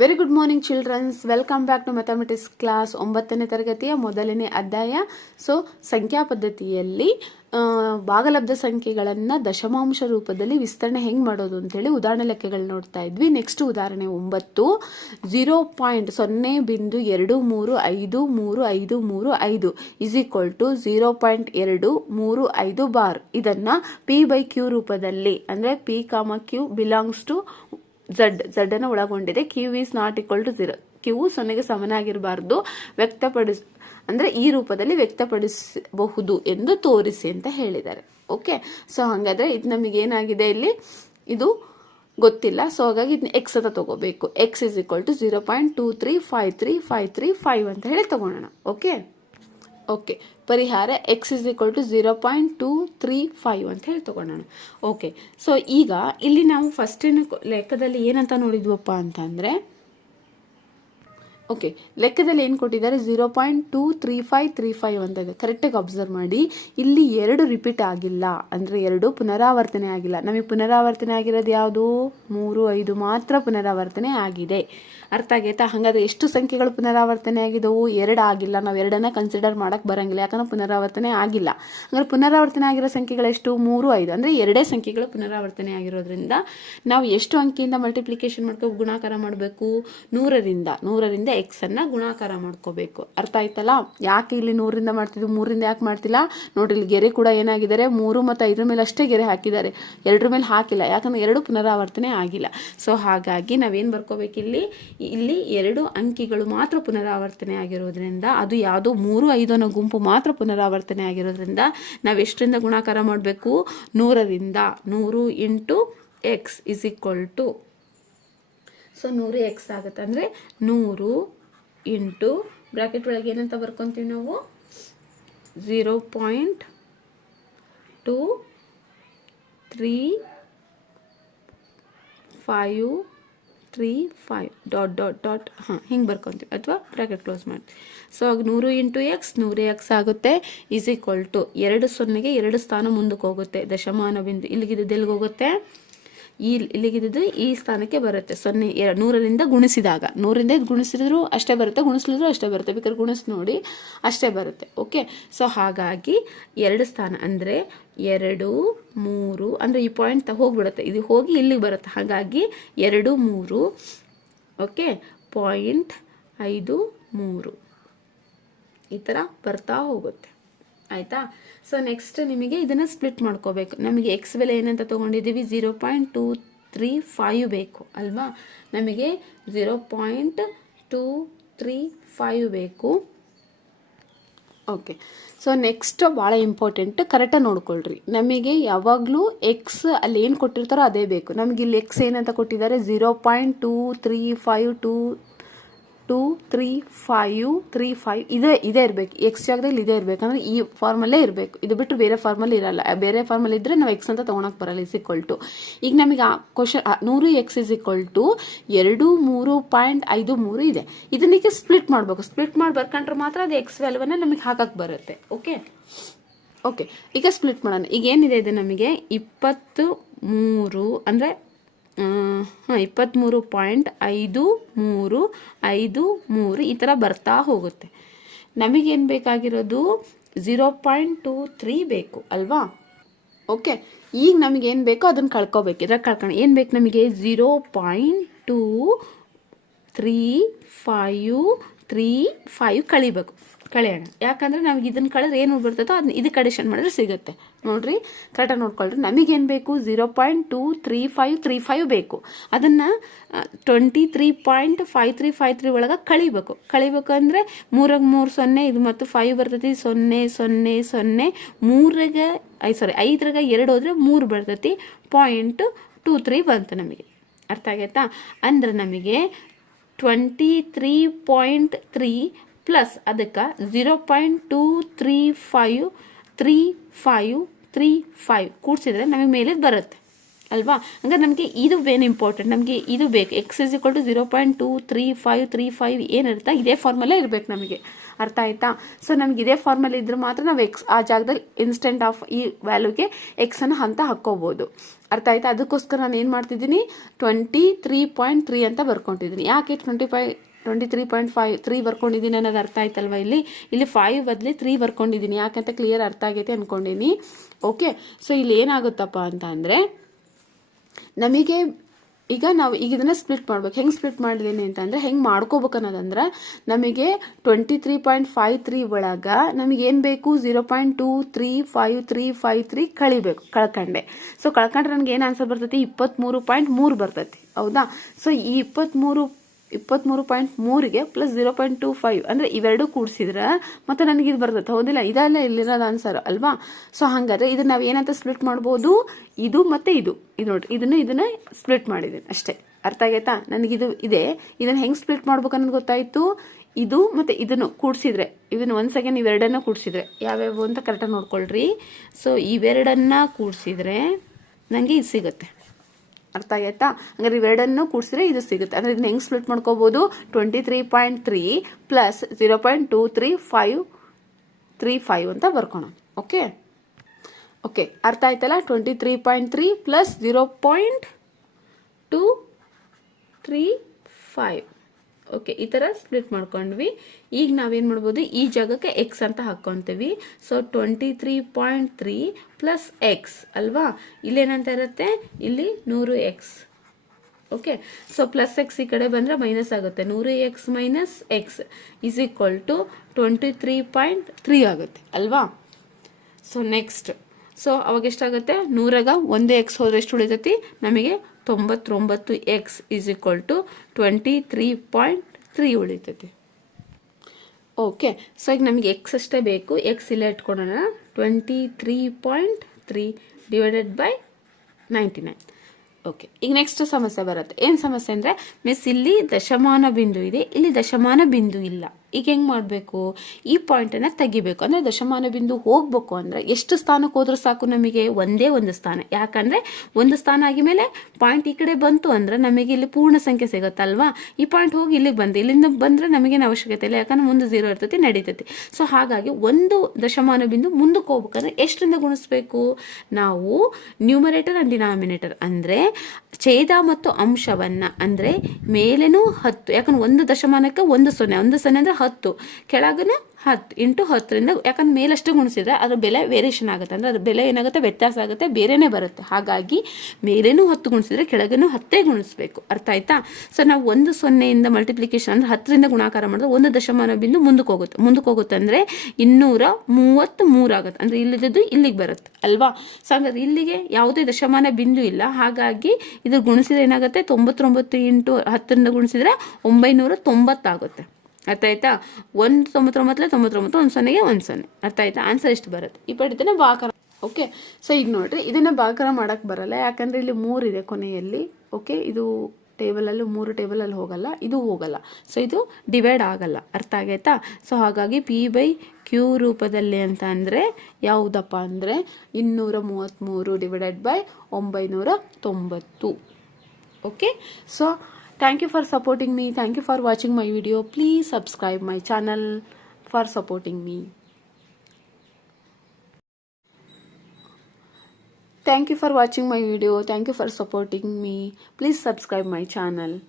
Very good morning childrens welcome back to mathematics class ಒಂಬತ್ತನೇ ತರಗತಿಯ ಮೊದಲನೇ ಅಧ್ಯಾಯ. ಸೊ ಸಂಖ್ಯಾ ಪದ್ಧತಿಯಲ್ಲಿ ಭಾಗಲಬ್ಧ ಸಂಖ್ಯೆಗಳನ್ನು ದಶಮಾಂಶ ರೂಪದಲ್ಲಿ ವಿಸ್ತರಣೆ ಹೆಂಗೆ ಮಾಡೋದು ಅಂತೇಳಿ ಉದಾಹರಣೆ ಲೆಕ್ಕಗಳು ನೋಡ್ತಾ ಇದ್ವಿ. ನೆಕ್ಸ್ಟ್ ಉದಾಹರಣೆ ಒಂಬತ್ತು. ಝೀರೋ ಪಾಯಿಂಟ್ ಸೊನ್ನೆ ಬಿಂದು ಎರಡು ಮೂರು ಐದು ಮೂರು ಐದು ಮೂರು ಐದು is equal to zero point ಎರಡು ಮೂರು ಐದು ಬಾರ್ ಇದನ್ನು ಪಿ ಬೈ ಕ್ಯೂ ರೂಪದಲ್ಲಿ, ಅಂದರೆ P comma Q belongs to Z Z ಅನ್ನು ಒಳಗೊಂಡಿದೆ. Q is not equal to zero Q ಸೊನ್ನೆಗೆ ಸಮನಾಗಿರಬಾರ್ದು. ವ್ಯಕ್ತಪಡಿಸ್, ಅಂದರೆ ಈ ರೂಪದಲ್ಲಿ ವ್ಯಕ್ತಪಡಿಸಬಹುದು ಎಂದು ತೋರಿಸಿ ಅಂತ ಹೇಳಿದ್ದಾರೆ. ಓಕೆ ಸೊ ಹಾಗಾದರೆ ಇದು ನಮಗೆ ಏನಾಗಿದೆ ಇಲ್ಲಿ? ಇದು ಗೊತ್ತಿಲ್ಲ. ಸೊ ಹಾಗಾಗಿ ಇದನ್ನ ಎಕ್ಸ್ ಅಂತ ತಗೋಬೇಕು. X is equal to zero point two three five three five three five ಅಂತ ಹೇಳಿ ತಗೊಳ್ಳೋಣ ಓಕೆ ಓಕೆ. ಪರಿಹಾರ X is equal to zero point two three five ಅಂತ ಹೇಳಿ ತಗೊಳ್ಳೋಣ. ಓಕೆ. ಸೊ ಈಗ ಇಲ್ಲಿ ನಾವು ಫಸ್ಟಿನ ಲೆಕ್ಕದಲ್ಲಿ ಏನಂತ ನೋಡಿದ್ವಪ್ಪ ಅಂತಂದರೆ ಓಕೆ ಲೆಕ್ಕದಲ್ಲಿ ಏನು ಕೊಟ್ಟಿದ್ದಾರೆ? Zero point two three five three five ಅಂತ ಇದೆ. ಕರೆಕ್ಟಾಗಿ ಅಬ್ಸರ್ವ್ ಮಾಡಿ. ಇಲ್ಲಿ ಎರಡು ರಿಪೀಟ್ ಆಗಿಲ್ಲ. ಅಂದರೆ ಎರಡು ಪುನರಾವರ್ತನೆ ಆಗಿಲ್ಲ. ನಮಗೆ ಪುನರಾವರ್ತನೆ ಆಗಿರೋದು ಯಾವುದು? ಮೂರು, ಐದು ಮಾತ್ರ ಪುನರಾವರ್ತನೆ ಆಗಿದೆ. ಅರ್ಥ ಆಗೈತಾ? ಹಾಗಾದ್ರೆ ಎಷ್ಟು ಸಂಖ್ಯೆಗಳು ಪುನರಾವರ್ತನೆ ಆಗಿದವು? ಎರಡು ಆಗಿಲ್ಲ. ನಾವು ಎರಡನ್ನ ಕನ್ಸಿಡರ್ ಮಾಡೋಕ್ಕೆ ಬರಂಗಿಲ್ಲ. ಯಾಕಂದ್ರೆ ಪುನರಾವರ್ತನೆ ಆಗಿಲ್ಲ. ಅಂದರೆ ಪುನರಾವರ್ತನೆ ಆಗಿರೋ ಸಂಖ್ಯೆಗಳು ಎಷ್ಟು? ಮೂರು, ಐದು. ಅಂದರೆ ಎರಡೇ ಸಂಖ್ಯೆಗಳು ಪುನರಾವರ್ತನೆ ಆಗಿರೋದ್ರಿಂದ ನಾವು ಎಷ್ಟು ಅಂಕಿಯಿಂದ ಮಲ್ಟಿಪ್ಲಿಕೇಶನ್ ಮಾಡ್ಕೊ ಗುಣಾಕಾರ ಮಾಡಬೇಕು? ನೂರರಿಂದ. ನೂರರಿಂದ ಎಕ್ಸನ್ನು ಗುಣಾಕಾರ ಮಾಡ್ಕೋಬೇಕು. ಅರ್ಥ ಆಯ್ತಲ್ಲ? ಯಾಕೆ ಇಲ್ಲಿ ನೂರಿಂದ ಮಾಡ್ತಿದ್ವಿ, ಮೂರಿಂದ ಯಾಕೆ ಮಾಡ್ತಿಲ್ಲ? ನೋಡಿ ಇಲ್ಲಿ ಗೆರೆ ಕೂಡ ಏನಾಗಿದ್ದಾರೆ, ಮೂರು ಮತ್ತು ಐದರ ಮೇಲೆ ಅಷ್ಟೇ ಗೆರೆ ಹಾಕಿದ್ದಾರೆ. ಎರಡರ ಮೇಲೆ ಹಾಕಿಲ್ಲ, ಯಾಕಂದ್ರೆ ಎರಡು ಪುನರಾವರ್ತನೆ ಆಗಿಲ್ಲ. ಸೊ ಹಾಗಾಗಿ ನಾವೇನು ಬರ್ಕೋಬೇಕು ಇಲ್ಲಿ? ಇಲ್ಲಿ ಎರಡು ಅಂಕಿಗಳು ಮಾತ್ರ ಪುನರಾವರ್ತನೆ ಆಗಿರೋದ್ರಿಂದ, ಅದು ಯಾವುದೋ ಮೂರು, ಐದು ಅನ್ನೋ ಗುಂಪು ಮಾತ್ರ ಪುನರಾವರ್ತನೆ ಆಗಿರೋದ್ರಿಂದ ನಾವು ಎಷ್ಟರಿಂದ ಗುಣಾಕಾರ ಮಾಡಬೇಕು? ನೂರರಿಂದ. ನೂರು into X is equal to so ನೂರು ಎಕ್ಸ್ ಆಗುತ್ತೆ. ಅಂದರೆ ನೂರು ಇಂಟು ಬ್ರ್ಯಾಕೆಟ್ ಒಳಗೆ ಏನಂತ ಬರ್ಕೊತೀವಿ ನಾವು? Zero point two three five three five dot dot dot ಹಾಂ, ಹಿಂಗೆ ಬರ್ಕೊತೀವಿ. ಅಥವಾ ಬ್ರ್ಯಾಕೆಟ್ ಕ್ಲೋಸ್ ಮಾಡ್ತೀವಿ. ಸೊ ಆಗ ನೂರು ಇಂಟು ಎಕ್ಸ್ ನೂರು ಎಕ್ಸ್ ಆಗುತ್ತೆ. ಈಸ್ ಈಕ್ವಲ್ ಟು ಎರಡು ಸೊನ್ನೆಗೆ ಎರಡು ಸ್ಥಾನ ಮುಂದಕ್ಕೆ ಹೋಗುತ್ತೆ. ದಶಮಾನ ಬಿಂದು ಇಲ್ಲಿಗಿದ್ದು ಎಲ್ಲಿಗೆ ಹೋಗುತ್ತೆ? ಈ ಇಲ್ಲಿಗಿದ್ದು ಈ ಸ್ಥಾನಕ್ಕೆ ಬರುತ್ತೆ. ಸೊನ್ನೆ ಎರಡು ನೂರರಿಂದ ಗುಣಿಸಿದಾಗ. ನೂರಿಂದ ಇದು ಗುಣಿಸಿದ್ರು ಅಷ್ಟೇ ಬರುತ್ತೆ ಗುಣಿಸಿದ್ರು ಅಷ್ಟೇ ಬರುತ್ತೆ. ಬೇಕಾದ್ರೆ ಗುಣಿಸ್ ನೋಡಿ, ಅಷ್ಟೇ ಬರುತ್ತೆ. ಓಕೆ ಸೊ ಹಾಗಾಗಿ ಎರಡು ಸ್ಥಾನ ಅಂದರೆ ಎರಡು, ಮೂರು, ಅಂದರೆ ಈ ಪಾಯಿಂಟ್ ಹೋಗಿಬಿಡುತ್ತೆ. ಇದು ಹೋಗಿ ಇಲ್ಲಿಗೆ ಬರುತ್ತೆ. ಹಾಗಾಗಿ ಎರಡು, ಮೂರು ಓಕೆ ಪಾಯಿಂಟ್ ಐದು, ಮೂರು. ಈ ಥರ ಬರ್ತಾ ಹೋಗುತ್ತೆ. ಆಯಿತಾ? ಸೊ ನೆಕ್ಸ್ಟ್ ನಿಮಗೆ ಇದನ್ನು ಸ್ಪ್ಲಿಟ್ ಮಾಡ್ಕೋಬೇಕು. ನಮಗೆ ಎಕ್ಸ್ ಬೆಲೆ ಏನಂತ ತೊಗೊಂಡಿದ್ದೀವಿ? Zero point two three five ಬೇಕು, ಅಲ್ವಾ? ನಮಗೆ zero point two three five ಬೇಕು. ಓಕೆ ಸೊ ನೆಕ್ಸ್ಟ್ ಭಾಳ ಇಂಪಾರ್ಟೆಂಟ್ ಕರೆಕ್ಟಾಗಿ ನೋಡ್ಕೊಳ್ರಿ. ನಮಗೆ ಯಾವಾಗಲೂ ಎಕ್ಸ್ ಅಲ್ಲಿ ಏನು ಕೊಟ್ಟಿರ್ತಾರೋ ಅದೇ ಬೇಕು. ನಮಗೆ ಇಲ್ಲಿ ಎಕ್ಸ್ ಏನಂತ ಕೊಟ್ಟಿದ್ದಾರೆ? Zero point two three five two three five three five ಇದೇ ಇದೇ ಇರಬೇಕು. ಎಕ್ಸ್ ಜಾಗದಲ್ಲಿ ಇದೇ ಇರಬೇಕು. ಅಂದರೆ ಈ ಫಾರ್ಮಲ್ಲೇ ಇರಬೇಕು. ಇದು ಬಿಟ್ಟು ಬೇರೆ ಫಾರ್ಮಲ್ಲಿ ಇರಲ್ಲ. ಬೇರೆ ಫಾರ್ಮಲ್ಲಿ ಇದ್ದರೆ ನಾವು ಎಕ್ಸ್ ಅಂತ ತೊಗೊಳಕ್ಕೆ ಬರಲ್ಲ ಇಸ್ ಈಕ್ವಲ್ ಟು ಈಗ ನಮಗೆ ಆ ಕ್ವಶನ್ ನೂರು ಎಕ್ಸ್ ಇಸ್ ಈಕ್ವಲ್ ಟು ಎರಡು ಮೂರು ಪಾಯಿಂಟ್ ಐದು ಮೂರು ಇದೆ. ಇದನ್ನಕ್ಕೆ ಸ್ಪ್ಲಿಟ್ ಮಾಡಬೇಕು. ಸ್ಪ್ಲಿಟ್ ಮಾಡಿ ಬರ್ಕೊಂಡ್ರೆ ಮಾತ್ರ ಅದು ಎಕ್ಸ್ ವ್ಯಾಲ್ಯೂವನ್ನು ನಮಗೆ ಹಾಕಕ್ಕೆ ಬರುತ್ತೆ. ಓಕೆ ಓಕೆ ಈಗ ಸ್ಪ್ಲಿಟ್ ಮಾಡೋಣ. ಈಗ ಏನಿದೆ ಇದು ನಮಗೆ? ಇಪ್ಪತ್ತು ಮೂರು ಅಂದರೆ ಹಾಂ ಇಪ್ಪತ್ತ್ಮೂರು ಪಾಯಿಂಟ್ ಐದು ಮೂರು ಐದು ಮೂರು ಈ ಥರ ಬರ್ತಾ ಹೋಗುತ್ತೆ. ನಮಗೇನು ಬೇಕಾಗಿರೋದು? ಝೀರೋ ಪಾಯಿಂಟ್ ಟೂ ತ್ರೀ ಬೇಕು ಅಲ್ವಾ? ಓಕೆ, ಈಗ ನಮಗೇನು ಬೇಕೋ ಅದನ್ನು ಕಳ್ಕೊಬೇಕು. ಇದ್ರಾಗ ಕಳ್ಕೊಂಡು ಏನು ಬೇಕು ನಮಗೆ? Zero point two three five three five ಕಳಿಬೇಕು. ಕಳೆಯೋಣ. ಯಾಕಂದರೆ ನಮಗೆ ಇದನ್ನು ಕಳೆದ್ರೆ ಏನು ಬರ್ತದೋ ಅದನ್ನ ಇದಕ್ಕೆ ಅಡಿಷನ್ ಮಾಡಿದ್ರೆ ಸಿಗುತ್ತೆ. ನೋಡಿರಿ ಕರೆಕ್ಟಾಗಿ ನೋಡ್ಕೊಳ್ರಿ. ನಮಗೇನು ಬೇಕು? Zero point two three five three five ಬೇಕು. ಅದನ್ನು twenty three point five three five three ಒಳಗೆ ಕಳಿಬೇಕು. ಕಳಿಬೇಕು ಅಂದರೆ ಮೂರಾಗ ಮೂರು ಸೊನ್ನೆ, ಇದು ಮತ್ತು ಫೈವ್ ಬರ್ತೈತಿ, ಸೊನ್ನೆ ಸೊನ್ನೆ ಸೊನ್ನೆ, ಮೂರಾಗ, ಐ ಸಾರಿ ಐದ್ರಾಗ ಎರಡು ಹೋದರೆ ಮೂರು ಬರ್ತೈತಿ. ಪಾಯಿಂಟ್ ಟೂ ತ್ರೀ ಬಂತು ನಮಗೆ. ಅರ್ಥ ಆಗೈತಾ? ಅಂದ್ರೆ ನಮಗೆ twenty three point three plus ಅದಕ್ಕೆ zero point two three five three five three five ಕೂಡಿಸಿದ್ರೆ ನಮಗೆ ಮೇಲೆ ಬರುತ್ತೆ, ಅಲ್ವಾ? ಹಂಗಾರೆ ನಮಗೆ ಇದು ಏನು ಇಂಪಾರ್ಟೆಂಟ್ ನಮಗೆ ಇದು ಬೇಕು. X is equal to zero point two three five three five ಏನಿರುತ್ತೆ ಇದೇ ಫಾರ್ಮಲ್ಲೇ ಇರಬೇಕು ನಮಗೆ. ಅರ್ಥ ಆಯಿತಾ? ಸೊ ನಮ್ಗೆ ಇದೇ ಫಾರ್ಮಲ್ ಇದ್ರೆ ಮಾತ್ರ ನಾವು ಎಕ್ಸ್ ಆ ಜಾಗದಲ್ಲಿ ಇನ್ಸ್ಟೆಂಟ್ ಆಫ್ ಈ ವ್ಯಾಲ್ಯೂಗೆ ಎಕ್ಸನ್ನು ಅಂತ ಹಾಕ್ಕೋಬೋದು. ಅರ್ಥ ಆಯ್ತಾ? ಅದಕ್ಕೋಸ್ಕರ ನಾನು ಏನು ಮಾಡ್ತಿದ್ದೀನಿ? ಟ್ವೆಂಟಿ ತ್ರೀ ಪಾಯಿಂಟ್ ತ್ರೀ ಅಂತ ಬರ್ಕೊತಿದ್ದೀನಿ ಯಾಕೆ twenty five twenty three point five three ಬರ್ಕೊಂಡಿದ್ದೀನಿ ಅನ್ನೋದು ಅರ್ಥ ಆಯ್ತಲ್ವಾ ಇಲ್ಲಿ? ಇಲ್ಲಿ ಫೈವ್ ಬದಲಿ ತ್ರೀ ಬರ್ಕೊಂಡಿದ್ದೀನಿ ಯಾಕಂತ ಕ್ಲಿಯರ್ ಅರ್ಥ ಆಗೈತೆ ಅಂದ್ಕೊಂಡಿನಿ ಓಕೆ ಸೊ ಇಲ್ಲಿ ಏನಾಗುತ್ತಪ್ಪ ಅಂತ ಅಂದರೆ, ನಮಗೆ ಈಗ ನಾವು ಈಗ ಇದನ್ನ ಸ್ಪ್ಲಿಟ್ ಮಾಡ್ಬೇಕು. ಹೆಂಗೆ ಸ್ಪ್ಲಿಟ್ ಮಾಡಿದ್ದೀನಿ ಅಂತಂದರೆ ಹೆಂಗೆ ಮಾಡ್ಕೋಬೇಕು ಅನ್ನೋದಂದ್ರೆ ನಮಗೆ twenty three point five three ಒಳಗೆ ನಮಗೆ ಏನು ಬೇಕು? Zero point two three five three five three ಕಳಿಬೇಕು, ಕಳ್ಕಂಡೆ. ಸೊ ಕಳ್ಕೊಂಡ್ರೆ ನನಗೆ ಏನು ಆನ್ಸರ್ ಬರ್ತೈತಿ? ಇಪ್ಪತ್ತ್ಮೂರು ಪಾಯಿಂಟ್ ಮೂರು ಬರ್ತೈತಿ. ಹೌದಾ? ಸೊ ಈ ಇಪ್ಪತ್ತ್ಮೂರು ಇಪ್ಪತ್ತ್ಮೂರು point ಮೂರಿಗೆ plus zero point two five ಅಂದರೆ ಇವೆರಡು ಕೂಡಿಸಿದ್ರೆ ಮತ್ತೆ ನನಗೆ ಇದು ಬರ್ತದೆ. ಹೌದಿಲ್ಲ? ಇದೆಲ್ಲ ಇಲ್ಲಿರೋದು ಆನ್ಸರ್ ಅಲ್ವಾ? ಸೊ ಹಾಗಾದ್ರೆ ಇದನ್ನ ನಾವು ಏನಂತ ಸ್ಪ್ಲಿಟ್ ಮಾಡ್ಬೋದು? ಇದು ಮತ್ತೆ ಇದು. ಇದು ನೋಡಿ ಇದನ್ನು ಇದನ್ನ ಸ್ಪ್ಲಿಟ್ ಮಾಡಿದ್ದೀನಿ ಅಷ್ಟೇ. ಅರ್ಥ ಆಗೈತಾ? ನನಗಿದು ಇದೆ ಇದನ್ನು ಹೆಂಗೆ ಸ್ಪ್ಲಿಟ್ ಮಾಡ್ಬೇಕು ಅನ್ನೋದು ಗೊತ್ತಾಯಿತು. ಇದು ಮತ್ತೆ ಇದನ್ನು ಕೂಡಿಸಿದ್ರೆ. ಇವನ್ ಒಂದು ಸೆಕೆಂಡ್ ಇವೆರಡನ್ನ ಕೂಡಿಸಿದ್ರೆ. ಯಾವ್ಯಾವು ಅಂತ ಕರೆಕ್ಟಾಗಿ ನೋಡ್ಕೊಳ್ರಿ. ಸೊ ಇವೆರಡನ್ನ ಕೂಡಿಸಿದ್ರೆ ನನಗೆ ಇದು ಸಿಗುತ್ತೆ. ಅರ್ಥ ಆಯ್ತಾ? ಹಂಗಾರೆ ಇವೆರಡನ್ನು ಕೂಡಿಸಿದ್ರೆ ಇದು ಸಿಗುತ್ತೆ. ಅಂದ್ರೆ ಇದನ್ನ ಹೆಂಗೆ ಸ್ಪ್ಲಿಟ್ ಮಾಡ್ಕೋಬಹುದು twenty three point three plus zero point two three five three five ಅಂತ ಬರ್ಕೋಣ ಓಕೆ ಓಕೆ ಅರ್ಥ ಆಯ್ತಲ್ಲ? Twenty three point three plus zero point two three five okay ಈ ಥರ ಸ್ಪ್ಲಿಟ್ ಮಾಡ್ಕೊಂಡ್ವಿ. ಈಗ ನಾವೇನು ಮಾಡ್ಬೋದು? ಈ ಜಾಗಕ್ಕೆ ಎಕ್ಸ್ ಅಂತ ಹಾಕ್ಕೊತೀವಿ so twenty three point three plus X ಅಲ್ವಾ? ಇಲ್ಲೇನಂತ ಇರುತ್ತೆ? ಇಲ್ಲಿ ನೂರು X okay so plus X ಈ ಕಡೆ ಬಂದರೆ ಮೈನಸ್ ಆಗುತ್ತೆ. ನೂರು X minus X is equal to twenty three point three ಆಗುತ್ತೆ, ಅಲ್ವಾ? ಸೊ ನೆಕ್ಸ್ಟ್ ಸೊ ಅವಾಗ ಎಷ್ಟಾಗುತ್ತೆ? ನೂರಾಗ ಒಂದೇ ಎಕ್ಸ್ ಹೋದ್ರೆ ಎಷ್ಟು ಉಳಿತೈತಿ? ನಮಗೆ ತೊಂಬತ್ತೊಂಬತ್ತು X is equal to twenty three point three ಉಳಿತೈತಿ. Okay so ಈಗ ನಮಗೆ ಎಕ್ಸ್ ಅಷ್ಟೇ ಬೇಕು. ಎಕ್ಸ್ ಇಲ್ಲೇ ಇಟ್ಕೊಳೋಣ twenty three point three divided by ninety nine okay ಈಗ ನೆಕ್ಸ್ಟ್ ಸಮಸ್ಯೆ ಬರುತ್ತೆ. ಏನು ಸಮಸ್ಯೆ ಅಂದರೆ ಮಿಸ್ ಇಲ್ಲಿ ದಶಮಾನ ಬಿಂದು ಇದೆ. ಇಲ್ಲಿ ದಶಮಾನ ಬಿಂದು ಇಲ್ಲ. ಈಗ ಹೆಂಗೆ ಮಾಡಬೇಕು? ಈ ಪಾಯಿಂಟನ್ನು ತೆಗಿಬೇಕು. ಅಂದರೆ ದಶಮಾನ ಬಿಂದು ಹೋಗಬೇಕು ಅಂದರೆ ಎಷ್ಟು ಸ್ಥಾನಕ್ಕೆ ಹೋದ್ರೂ ಸಾಕು ನಮಗೆ? ಒಂದೇ ಒಂದು ಸ್ಥಾನ. ಯಾಕಂದರೆ ಒಂದು ಸ್ಥಾನ ಆಗಿ ಮೇಲೆ ಪಾಯಿಂಟ್ ಈ ಕಡೆ ಬಂತು ಅಂದರೆ ನಮಗೆ ಇಲ್ಲಿ ಪೂರ್ಣ ಸಂಖ್ಯೆ ಸಿಗುತ್ತಲ್ವಾ? ಈ ಪಾಯಿಂಟ್ ಹೋಗಿ ಇಲ್ಲಿಗೆ ಬಂದು, ಇಲ್ಲಿಂದ ಬಂದರೆ ನಮಗೇನು ಅವಶ್ಯಕತೆ ಇಲ್ಲ. ಯಾಕಂದ್ರೆ ಮುಂದೆ ಝೀರೋ ಇರ್ತೈತಿ, ನಡೀತೈತಿ. ಸೊ ಹಾಗಾಗಿ ಒಂದು ದಶಮಾನ ಬಿಂದು ಮುಂದಕ್ಕೆ ಹೋಗ್ಬೇಕಂದ್ರೆ ಎಷ್ಟರಿಂದ ಗುಣಿಸ್ಬೇಕು? ನಾವು ನ್ಯೂಮರೇಟರ್ ಆ್ಯಂಡ್ ಡಿನಾಮಿನೇಟರ್ ಅಂದರೆ ಛೇದ ಮತ್ತು ಅಂಶವನ್ನು ಅಂದರೆ ಮೇಲೇನೂ ಹತ್ತು, ಯಾಕಂದ್ರೆ ಒಂದು ದಶಮಾನಕ್ಕೆ ಒಂದು ಸೊನ್ನೆ ಒಂದು ಸೊನ್ನೆ ಅಂದರೆ ಹತ್ತು. ಕೆಳಗನ ಹತ್ತು ಇಂಟು ಹತ್ತರಿಂದ, ಯಾಕಂದ್ರೆ ಮೇಲಷ್ಟು ಗುಣಿಸಿದ್ರೆ ಅದ್ರ ಬೆಲೆ ವೇರಿಯೇಷನ್ ಆಗುತ್ತೆ. ಅಂದರೆ ಅದ್ರ ಬೆಲೆ ಏನಾಗುತ್ತೆ? ವ್ಯತ್ಯಾಸ ಆಗುತ್ತೆ, ಬೇರೆನೇ ಬರುತ್ತೆ. ಹಾಗಾಗಿ ಮೇಲೇನೂ ಹತ್ತು ಗುಣಿಸಿದ್ರೆ ಕೆಳಗೇನೂ ಹತ್ತೇ ಗುಣಿಸ್ಬೇಕು. ಅರ್ಥ ಆಯ್ತಾ? ಸೊ ನಾವು ಒಂದು ಸೊನ್ನೆಯಿಂದ ಮಲ್ಟಿಪ್ಲಿಕೇಶನ್ ಅಂದರೆ ಹತ್ತರಿಂದ ಗುಣಾಕಾರ ಮಾಡಿದ್ರೆ ಒಂದು ದಶಮಾನ ಬಿಂದು ಮುಂದಕ್ಕೆ ಹೋಗುತ್ತೆ. ಮುಂದಕ್ಕೆ ಹೋಗುತ್ತೆ ಅಂದರೆ ಇನ್ನೂರ ಮೂವತ್ತು ಮೂರಾಗುತ್ತೆ ಅಂದರೆ ಇಲ್ಲಿದ್ದು ಇಲ್ಲಿಗೆ ಬರುತ್ತೆ, ಅಲ್ವಾ? ಸೊ ಹಾಗಾದ್ರೆ ಇಲ್ಲಿಗೆ ಯಾವುದೇ ದಶಮಾನ ಬಿಂದು ಇಲ್ಲ. ಹಾಗಾಗಿ ಇದು ಗುಣಿಸಿದ್ರೆ ಏನಾಗುತ್ತೆ? ತೊಂಬತ್ತೊಂಬತ್ತು ಇಂಟು ಹತ್ತರಿಂದ ಗುಣಿಸಿದ್ರೆ ಒಂಬೈನೂರ ತೊಂಬತ್ತಾಗುತ್ತೆ. ಅರ್ಥ ಆಯ್ತಾ? ಒಂದು ತೊಂಬತ್ತೊಂಬತ್ತಲೆ ತೊಂಬತ್ತೊಂಬತ್ತು, ಒಂದು ಸೊನ್ನೆಗೆ ಒಂದು ಸೊನ್ನೆ. ಅರ್ಥ ಆಯ್ತಾ? ಆನ್ಸರ್ ಎಷ್ಟು ಬರುತ್ತೆ. ಈ ಪಡಿತಾನೆ ಭಾಕಾರ ಓಕೆ ಸೊ ಈಗ ನೋಡ್ರಿ, ಇದನ್ನ ಭಾಕಾರ ಮಾಡಕ್ ಬರಲ್ಲ. ಯಾಕಂದ್ರೆ ಇಲ್ಲಿ ಮೂರು ಇದೆ ಕೊನೆಯಲ್ಲಿ. ಓಕೆ ಇದು ಟೇಬಲಲ್ಲಿ ಮೂರು ಟೇಬಲಲ್ಲಿ ಹೋಗಲ್ಲ. ಇದು ಹೋಗಲ್ಲ. ಸೊ ಇದು ಡಿವೈಡ್ ಆಗಲ್ಲ. ಅರ್ಥ ಆಗೈತಾ? ಸೊ ಹಾಗಾಗಿ ಪಿ ಬೈ ಕ್ಯೂ ರೂಪದಲ್ಲಿ ಅಂತ ಅಂದರೆ ಯಾವುದಪ್ಪ ಅಂದರೆ ಇನ್ನೂರ ಮೂವತ್ತ್ಮೂರು ಡಿವೈಡೆಡ್ ಬೈ ಒಂಬೈನೂರ ತೊಂಬತ್ತು. Okay so thank you for supporting me. Thank you for watching my video. Please subscribe my channel for supporting me. Thank you for watching my video. Thank you for supporting me. Please subscribe my channel